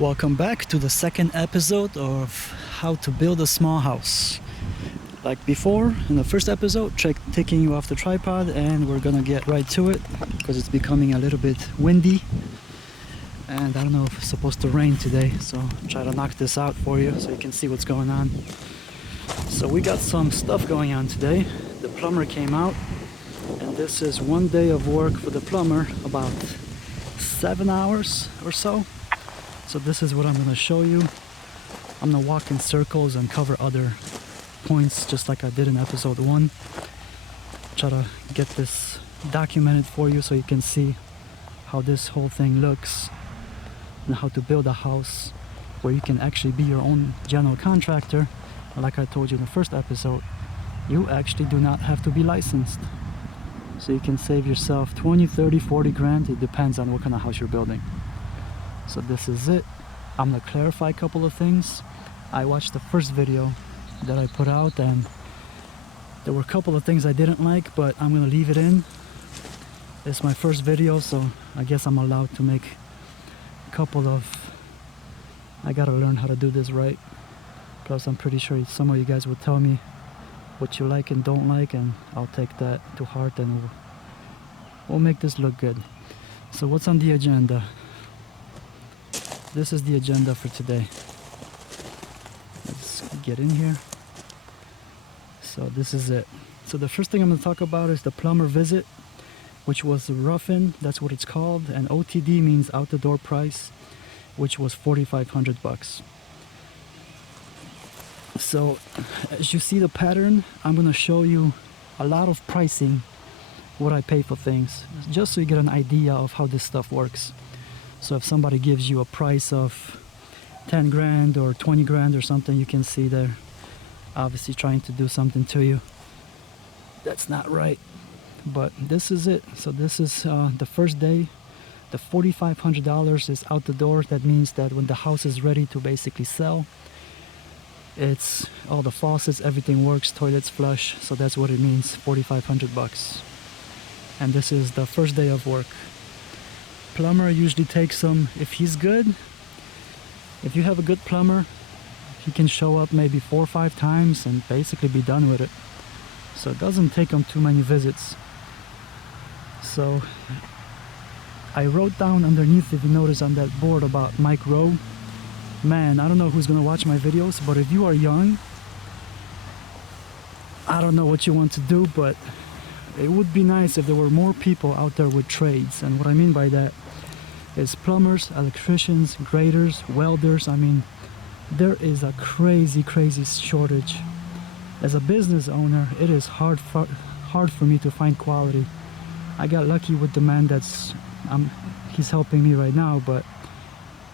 Welcome back to the second episode of how to build a small house. Like before, in the first episode, taking you off the tripod, and we're gonna get right to it because it's becoming a little bit windy and I don't know if it's supposed to rain today, so try to knock this out for you so you can see what's going on. So we got some stuff going on today. The plumber came out, and this is one day of work for the plumber, about 7 hours or so. So this is what I'm going to show you. I'm going to walk in circles and cover other points just like I did in episode 1. Try to get this documented for you so you can see how this whole thing looks and how to build a house where you can actually be your own general contractor. Like I told you in the first episode, you actually do not have to be licensed. So you can save yourself 20, 30, 40 grand. It depends on what kind of house you're building. So this is it. I'm gonna clarify a couple of things. I watched the first video that I put out and there were a couple of things I didn't like, but I'm gonna leave it in. It's my first video, so I guess I'm allowed to make a couple of... I gotta learn how to do this right. Plus I'm pretty sure some of you guys will tell me what you like and don't like, and I'll take that to heart and we'll make this look good. So what's on the agenda? This is the agenda for today. Let's get in here. So this is it. So the first thing I'm going to talk about is the plumber visit, which was rough-in, that's what it's called, and OTD means out the door price, which was $4,500. So as you see the pattern, I'm going to show you a lot of pricing, what I pay for things, just so you get an idea of how this stuff works. So if somebody gives you a price of 10 grand or 20 grand or something, you can see they're obviously trying to do something to you. That's not right. But this is it. So this is the first day. The $4,500 is out the door. That means that when the house is ready to basically sell, it's all the faucets, everything works, toilets flush. So that's what it means, $4,500. And this is the first day of work. Plumber usually takes him, if he's good, if you have a good plumber, he can show up maybe 4 or 5 times and basically be done with it. So it doesn't take him too many visits. So I wrote down underneath, if you notice on that board, about Migraine. Man, I don't know who's gonna watch my videos, but if you are young, I don't know what you want to do, but it would be nice if there were more people out there with trades. And what I mean by that is plumbers, electricians, graders, welders. I mean, there is a crazy shortage. As a business owner, it is hard for me to find quality. I got lucky with the man he's helping me right now, but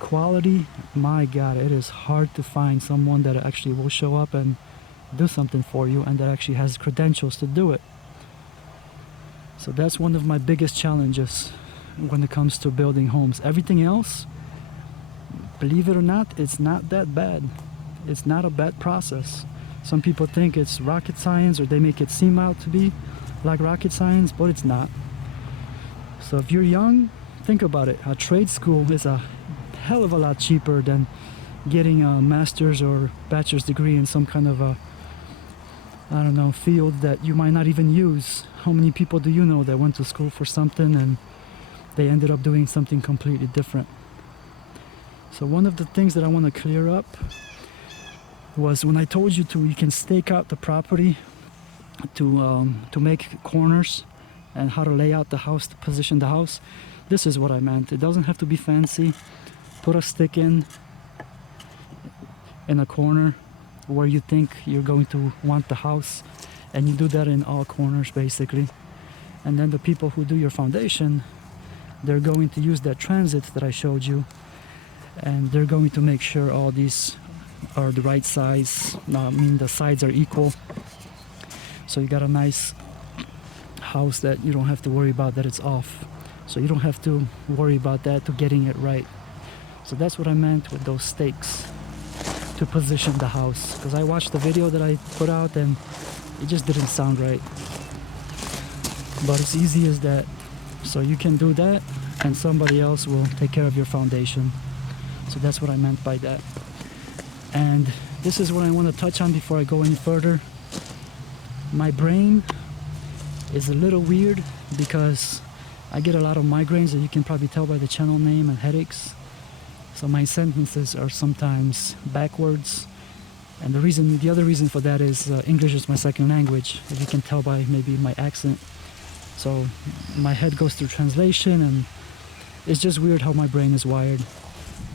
quality, my God, it is hard to find someone that actually will show up and do something for you and that actually has credentials to do it. So that's one of my biggest challenges when it comes to building homes. Everything else, believe it or not, it's not that bad. It's not a bad process. Some people think it's rocket science, or they make it seem out to be like rocket science, but it's not. So if you're young, think about it. A trade school is a hell of a lot cheaper than getting a master's or bachelor's degree in some kind of a, I don't know, field that you might not even use. How many people do you know that went to school for something and they ended up doing something completely different? So one of the things that I want to clear up was when I told you you can stake out the property to make corners and how to lay out the house, to position the house. This is what I meant. It doesn't have to be fancy. Put a stick in a corner where you think you're going to want the house, and you do that in all corners basically. And then the people who do your foundation, they're going to use that transit that I showed you, and they're going to make sure all these are the right size. I mean, the sides are equal, so you got a nice house that you don't have to worry about that it's off. So you don't have to worry about that, to getting it right. So that's what I meant with those stakes, to position the house, because I watched the video that I put out and it just didn't sound right. But it's easy as that. So you can do that and somebody else will take care of your foundation. So that's what I meant by that. And this is what I want to touch on before I go any further. My brain is a little weird because I get a lot of migraines, that you can probably tell by the channel name, and headaches. So my sentences are sometimes backwards. And the other reason for that is English is my second language, if you can tell by maybe my accent. So my head goes through translation, and it's just weird how my brain is wired.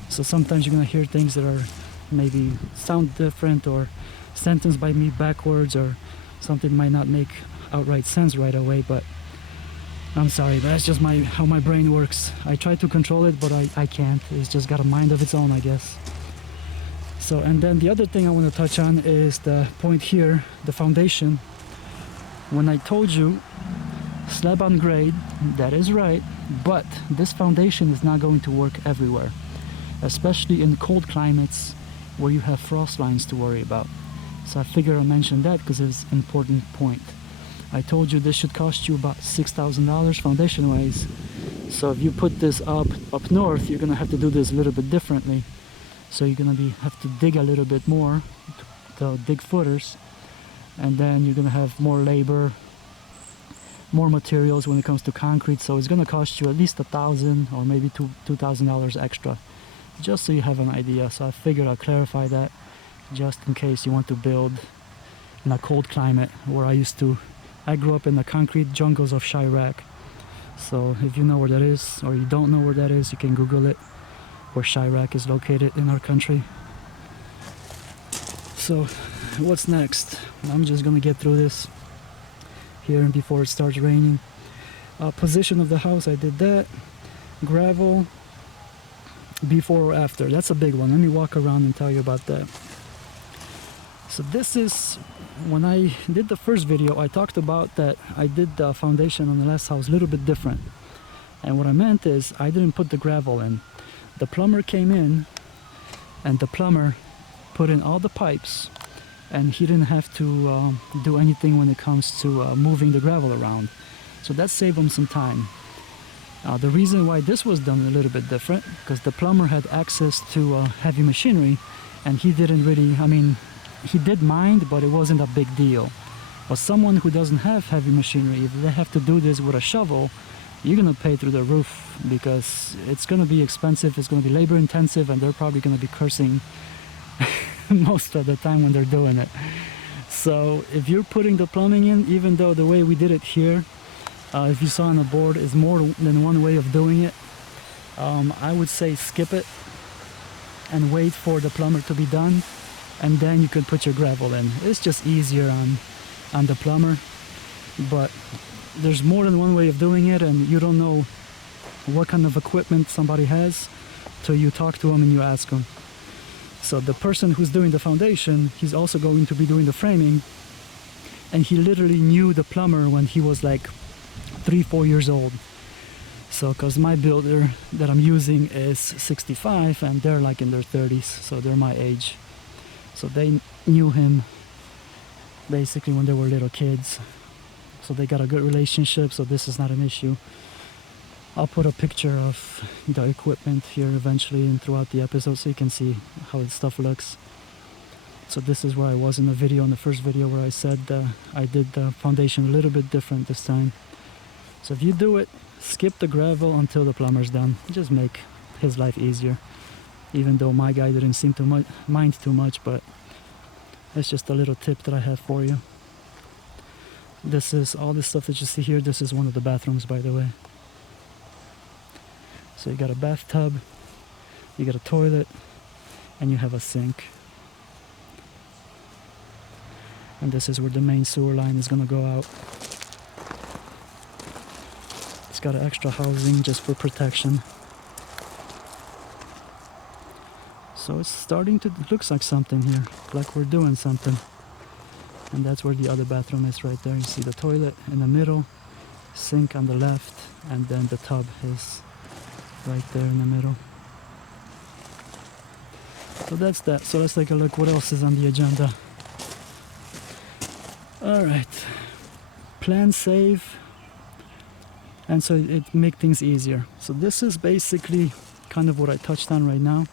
So sometimes you're gonna hear things that are maybe sound different, or sentence by me backwards, or something might not make outright sense right away, but I'm sorry, but that's just how my brain works. I try to control it, but I can't. It's just got a mind of its own, I guess. So, and then the other thing I want to touch on is the point here, the foundation. When I told you slab on grade, that is right, but this foundation is not going to work everywhere, especially in cold climates where you have frost lines to worry about. So I figured I'll mention that because it's an important point. I told you this should cost you about $6,000 foundation wise. So if you put this up north, you're gonna have to do this a little bit differently. So you're gonna have to dig a little bit more to dig footers, and then you're gonna have more labor, more materials when it comes to concrete. So it's gonna cost you at least $1,000 or maybe $2,000 extra, just so you have an idea. So I figured I'll clarify that just in case you want to build in a cold climate where I grew up in the concrete jungles of Chirac. So if you know where that is, or you don't know where that is, you can Google it, where Chirac is located in our country. So what's next? I'm just gonna get through this here before it starts raining. Position of the house, I did that. Gravel, before or after, that's a big one. Let me walk around and tell you about that. So this is, when I did the first video, I talked about that I did the foundation on the last house a little bit different. And what I meant is I didn't put the gravel in. The plumber came in, and the plumber put in all the pipes, and he didn't have to do anything when it comes to moving the gravel around. So that saved him some time. The reason why this was done a little bit different, because the plumber had access to heavy machinery, and he didn't really, I mean, he did mind, but it wasn't a big deal. But someone who doesn't have heavy machinery, if they have to do this with a shovel, you're gonna pay through the roof, because it's gonna be expensive, it's gonna be labor intensive, and they're probably gonna be cursing most of the time when they're doing it. So if you're putting the plumbing in, even though the way we did it here, if you saw on the board, is more than one way of doing it, I would say skip it and wait for the plumber to be done, and then you could put your gravel in. It's just easier on the plumber, but there's more than one way of doing it, and you don't know what kind of equipment somebody has till you talk to them and you ask them. So the person who's doing the foundation, he's also going to be doing the framing, and he literally knew the plumber when he was like 3-4 years old. So because my builder that I'm using is 65 and they're like in their 30s, so they're my age. So they knew him basically when they were little kids. So they got a good relationship, so this is not an issue. I'll put a picture of the equipment here eventually and throughout the episode so you can see how the stuff looks. So this is where I was in the video, in the first video, where I said I did the foundation a little bit different this time. So if you do it, skip the gravel until the plumber's done. Just make his life easier. Even though my guy didn't seem to mind too much, but it's just a little tip that I have for you. This is all this stuff that you see here. This is one of the bathrooms, by the way. So you got a bathtub, you got a toilet, and you have a sink. And this is where the main sewer line is gonna go out. It's got an extra housing just for protection. So it's starting to looks like something here, like we're doing something. And that's where the other bathroom is right there. You see the toilet in the middle, sink on the left, and then the tub is right there in the middle. So that's that. So let's take a look what else is on the agenda. Alright, plan, save, and so it make things easier. So this is basically kind of what I touched on right now.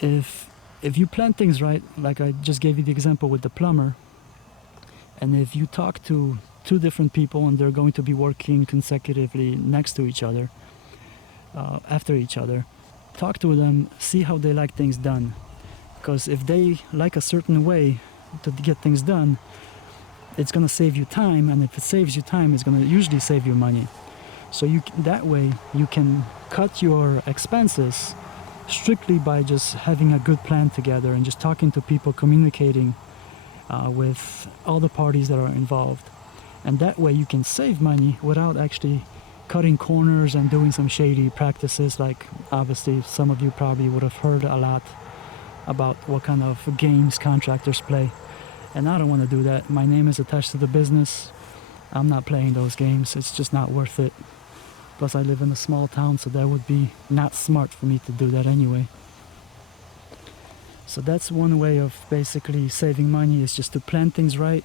if you plan things right, like I just gave you the example with the plumber, and if you talk to two different people and they're going to be working consecutively next to each other, after each other, talk to them, see how they like things done. Because if they like a certain way to get things done, it's going to save you time, and if it saves you time, it's going to usually save you money. So that way you can cut your expenses strictly by just having a good plan together and just talking to people, communicating with all the parties that are involved. And that way you can save money without actually cutting corners and doing some shady practices. Like obviously some of you probably would have heard a lot about what kind of games contractors play, and I don't want to do that. My name is attached to the business. I'm not playing those games. It's just not worth it. Plus I live in a small town, so that would be not smart for me to do that anyway. So that's one way of basically saving money, is just to plan things right.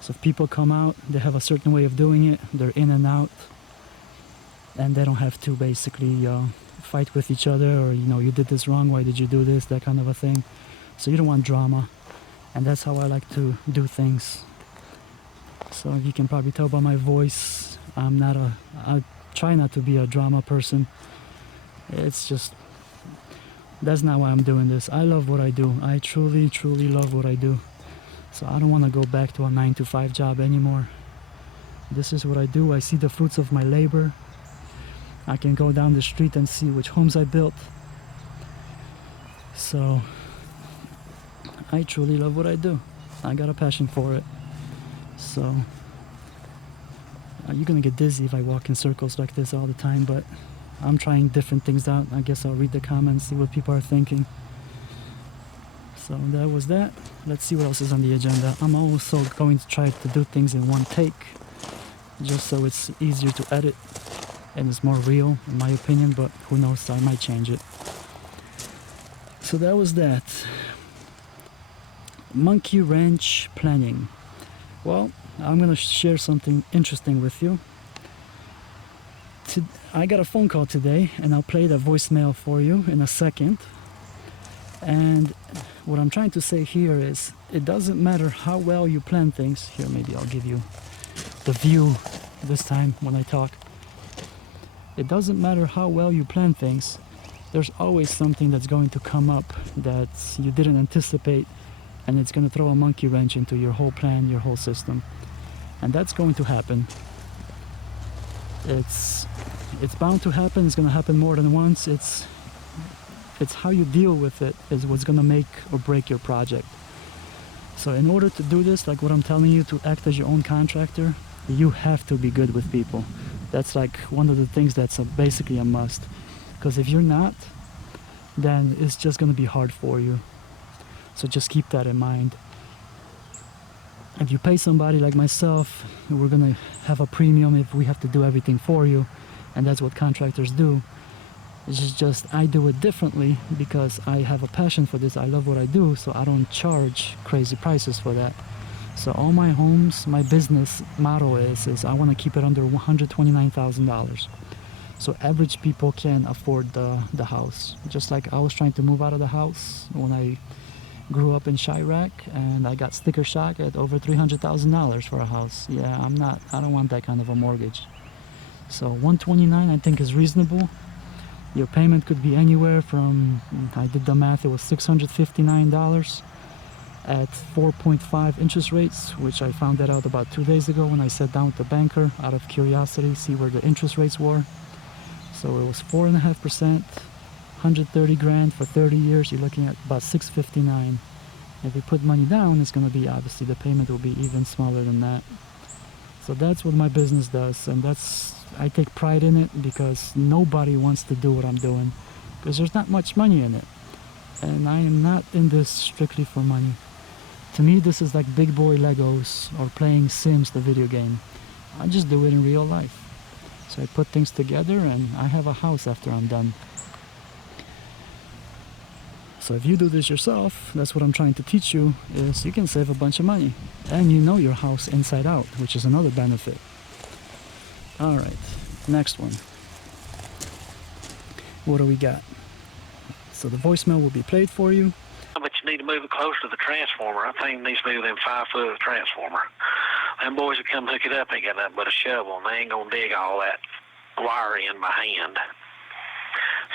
So if people come out, they have a certain way of doing it, they're in and out, and they don't have to basically fight with each other, or you did this wrong, why did you do this, that kind of a thing. So you don't want drama, and that's how I like to do things. So you can probably tell by my voice, I try not to be a drama person. It's just, that's not why I'm doing this. I love what I do. I truly, truly love what I do. So I don't want to go back to a 9-to-5 job anymore. This is what I do. I see the fruits of my labor. I can go down the street and see which homes I built. So I truly love what I do. I got a passion for it. So you're gonna get dizzy if I walk in circles like this all the time, but I'm trying different things out. I guess I'll read the comments, see what people are thinking. So that was that. Let's see what else is on the agenda. I'm also going to try to do things in one take, just so it's easier to edit and it's more real in my opinion, but who knows, I might change it. So that was that. Monkey wrench planning. Well, I'm gonna share something interesting with you. I got a phone call today, and I'll play the voicemail for you in a second. And what I'm trying to say here is, it doesn't matter how well you plan things. Here, maybe I'll give you the view this time when I talk. It doesn't matter how well you plan things, there's always something that's going to come up that you didn't anticipate, and it's going to throw a monkey wrench into your whole plan, your whole system. And that's going to happen. It's bound to happen. It's going to happen more than once. It's how you deal with it is what's going to make or break your project. So in order to do this, like what I'm telling you, to act as your own contractor, you have to be good with people. That's like one of the things that's basically a must. Because if you're not, then it's just going to be hard for you. So just keep that in mind. If you pay somebody like myself, we're going to have a premium if we have to do everything for you. And that's what contractors do. It's just I do it differently because I have a passion for this. I love what I do, so I don't charge crazy prices for that. So all my homes, my business motto is I want to keep it under $129,000. So average people can afford the house. Just like I was trying to move out of the house when I grew up in Chirac, and I got sticker shock at over $300,000 for a house. Yeah, I don't want that kind of a mortgage. So $129,000 I think is reasonable. Your payment could be anywhere from, I did the math, it was $659 at 4.5 interest rates, which I found that out about 2 days ago when I sat down with the banker out of curiosity, see where the interest rates were. So it was 4.5%, 130 grand for 30 years, you're looking at about $659. If you put money down, it's going to be, obviously the payment will be even smaller than that. So that's what my business does, and I take pride in it because nobody wants to do what I'm doing because there's not much money in it, and I am not in this strictly for money. To me, this is like big boy Legos or playing Sims, the video game. I just do it in real life. So I put things together and I have a house after I'm done. So if you do this yourself, that's what I'm trying to teach you, is you can save a bunch of money. And you know your house inside out, which is another benefit. Alright, next one. What do we got? So the voicemail will be played for you. But you need to move it closer to the transformer. I think it needs to be within 5 foot of the transformer. Them boys that come hook it up ain't got nothing but a shovel, and they ain't gonna dig all that wire in by hand.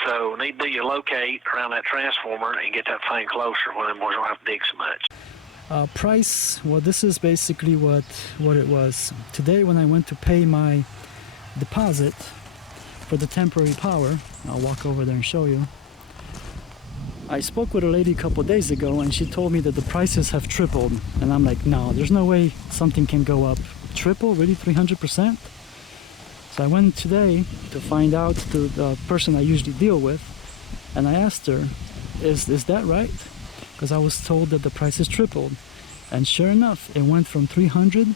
So need to do you locate around that transformer and get that thing closer where them boys don't have to dig so much. Price, well, this is basically what it was. Today when I went to pay my deposit for the temporary power, I'll walk over there and show you. I spoke with a lady a couple days ago and she told me that the prices have tripled, and I'm like, no, there's no way something can go up. Triple? Really? 300%? So I went today to find out to the person I usually deal with, and I asked her, is that right? Because I was told that the prices tripled, and sure enough, it went from $300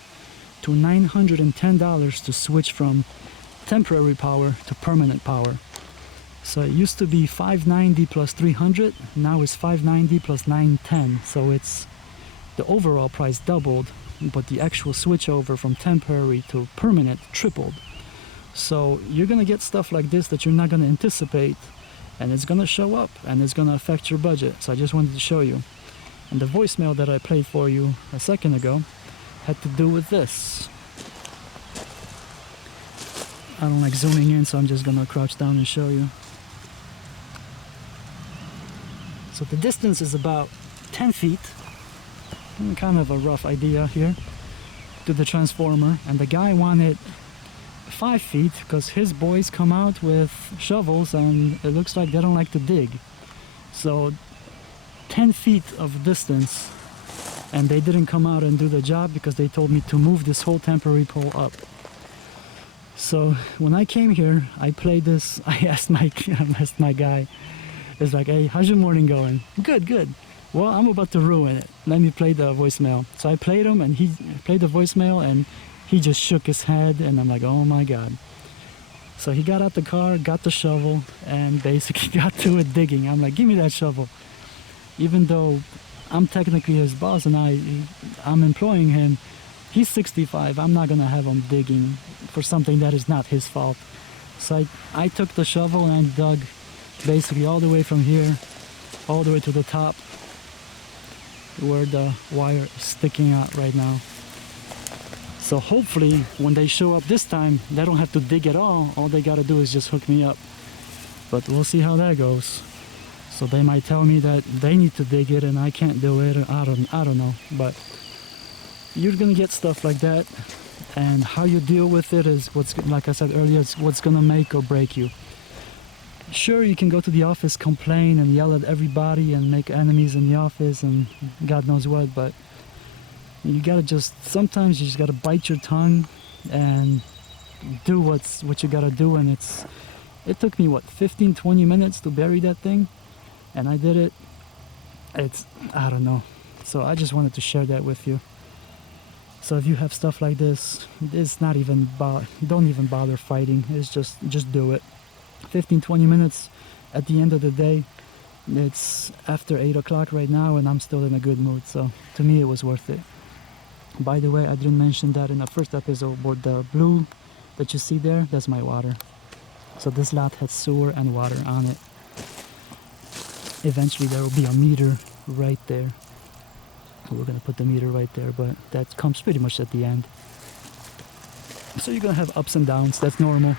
to $910 to switch from temporary power to permanent power. So it used to be $590 plus $300, now it's $590 plus $910. So it's the overall price doubled, but the actual switch over from temporary to permanent tripled. So you're gonna get stuff like this that you're not gonna anticipate, and it's gonna show up and it's gonna affect your budget. So I just wanted to show you. And the voicemail that I played for you a second ago had to do with this. I don't like zooming in, so I'm just gonna crouch down and show you. So the distance is about 10 feet, kind of a rough idea here, to the transformer, and the guy wanted 5 feet because his boys come out with shovels and it looks like they don't like to dig. So 10 feet of distance, and they didn't come out and do the job because they told me to move this whole temporary pole up. So when I came here, I played this. I asked my guy, it's like, hey, how's your morning going? Good, good. Well, I'm about to ruin it. Let me play the voicemail. So I played him, and he played the voicemail, and he just shook his head, and I'm like, oh my God. So he got out the car, got the shovel, and basically got to it digging. I'm like, give me that shovel. Even though I'm technically his boss and I'm employing him, he's 65. I'm not gonna have him digging for something that is not his fault. So I took the shovel and I dug basically all the way from here, all the way to the top, where the wire is sticking out right now. So hopefully when they show up this time, they don't have to dig at all. All they gotta do is just hook me up. But we'll see how that goes. So they might tell me that they need to dig it and I can't do it, or I don't know. But you're gonna get stuff like that, and how you deal with it is what's, like I said earlier, it's what's gonna make or break you. Sure, you can go to the office, complain and yell at everybody and make enemies in the office and God knows what, but you gotta sometimes you just gotta bite your tongue and do what you gotta do. And it took me, what, 15-20 minutes to bury that thing, and I did it. I don't know. So I just wanted to share that with you. So if you have stuff like this, it's not even don't even bother fighting. It's just do it. 15-20 minutes at the end of the day. It's after 8 o'clock right now and I'm still in a good mood, so to me it was worth it. By the way, I didn't mention that in the first episode, but the blue that you see there, that's my water. So this lot has sewer and water on it. Eventually there will be a meter right there. We're gonna put the meter right there, but that comes pretty much at the end. So you're gonna have ups and downs, that's normal.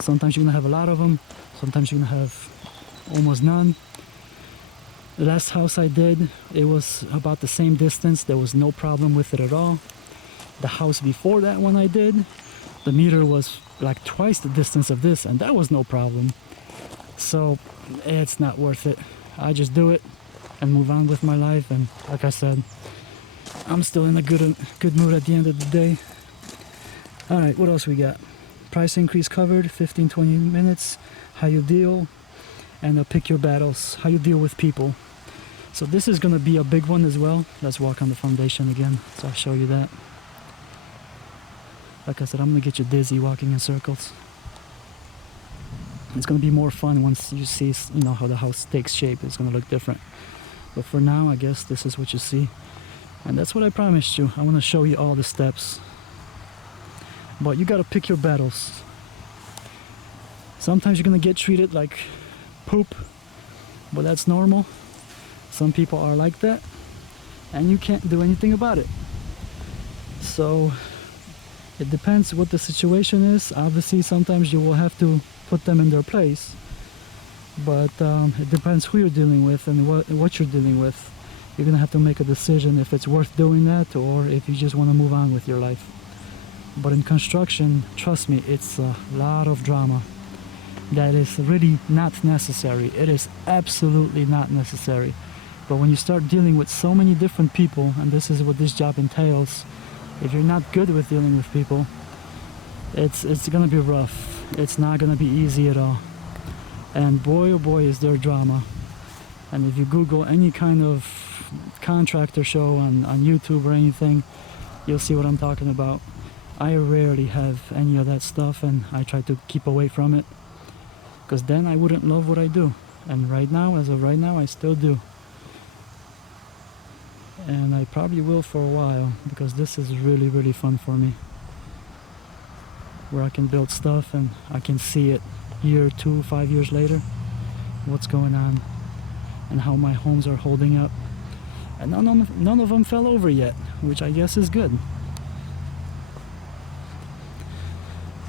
Sometimes you're gonna have a lot of them, sometimes you're gonna have almost none. The last house I did, it was about the same distance, there was no problem with it at all. The house before that one I did, the meter was like twice the distance of this, and that was no problem. So it's not worth it. I just do it and move on with my life, and like I said, I'm still in a good mood at the end of the day. Alright, what else we got? Price increase covered, 15-20 minutes, how you deal, and pick your battles, how you deal with people. So this is gonna be a big one as well. Let's walk on the foundation again, so I'll show you that. Like I said, I'm gonna get you dizzy walking in circles. It's gonna be more fun once you see, how the house takes shape. It's gonna look different. But for now, I guess this is what you see. And that's what I promised you. I wanna show you all the steps. But you gotta pick your battles. Sometimes you're gonna get treated like poop, but that's normal. Some people are like that, and you can't do anything about it. So it depends what the situation is. Obviously, sometimes you will have to put them in their place, but it depends who you're dealing with and what you're dealing with. You're gonna have to make a decision if it's worth doing that or if you just want to move on with your life. But in construction, trust me, it's a lot of drama that is really not necessary. It is absolutely not necessary. But when you start dealing with so many different people, and this is what this job entails, if you're not good with dealing with people, it's gonna be rough. It's not gonna be easy at all. And boy oh boy is there drama. And if you Google any kind of contractor show on YouTube or anything, you'll see what I'm talking about. I rarely have any of that stuff, and I try to keep away from it, because then I wouldn't love what I do. And right now, as of right now, I still do. And I probably will for a while, because this is really, really fun for me. Where I can build stuff and I can see it year, 2, 5 years later, what's going on and how my homes are holding up. And none of them fell over yet, which I guess is good.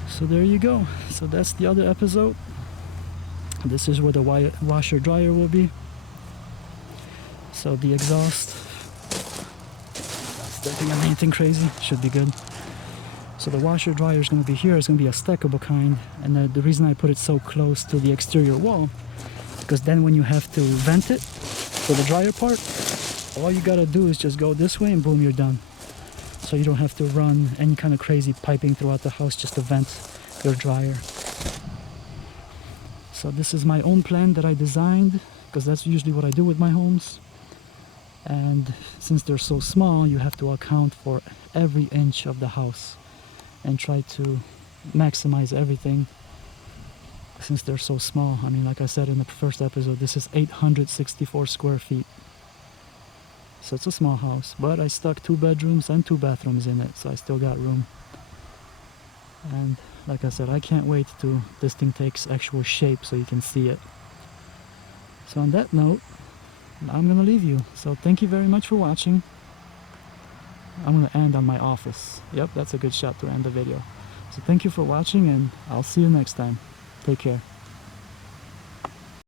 So there you go. So that's the other episode. This is where the washer dryer will be. So the exhaust, stepping on anything crazy, should be good. So the washer dryer is going to be here. It's going to be a stackable kind, and the reason I put it so close to the exterior wall, because then when you have to vent it for the dryer part, all you gotta do is just go this way and boom, you're done. So you don't have to run any kind of crazy piping throughout the house just to vent your dryer. So this is my own plan that I designed, because that's usually what I do with my homes. And since they're so small, you have to account for every inch of the house and try to maximize everything since they're so small. I mean, like I said in the first episode, this is 864 square feet. So it's a small house, but I stuck 2 bedrooms and 2 bathrooms in it, so I still got room. And like I said, I can't wait till this thing takes actual shape so you can see it. So on that note, I'm gonna leave you. So thank you very much for watching. I'm gonna end on my office. Yep, that's a good shot to end the video. So thank you for watching, and I'll see you next time. Take care.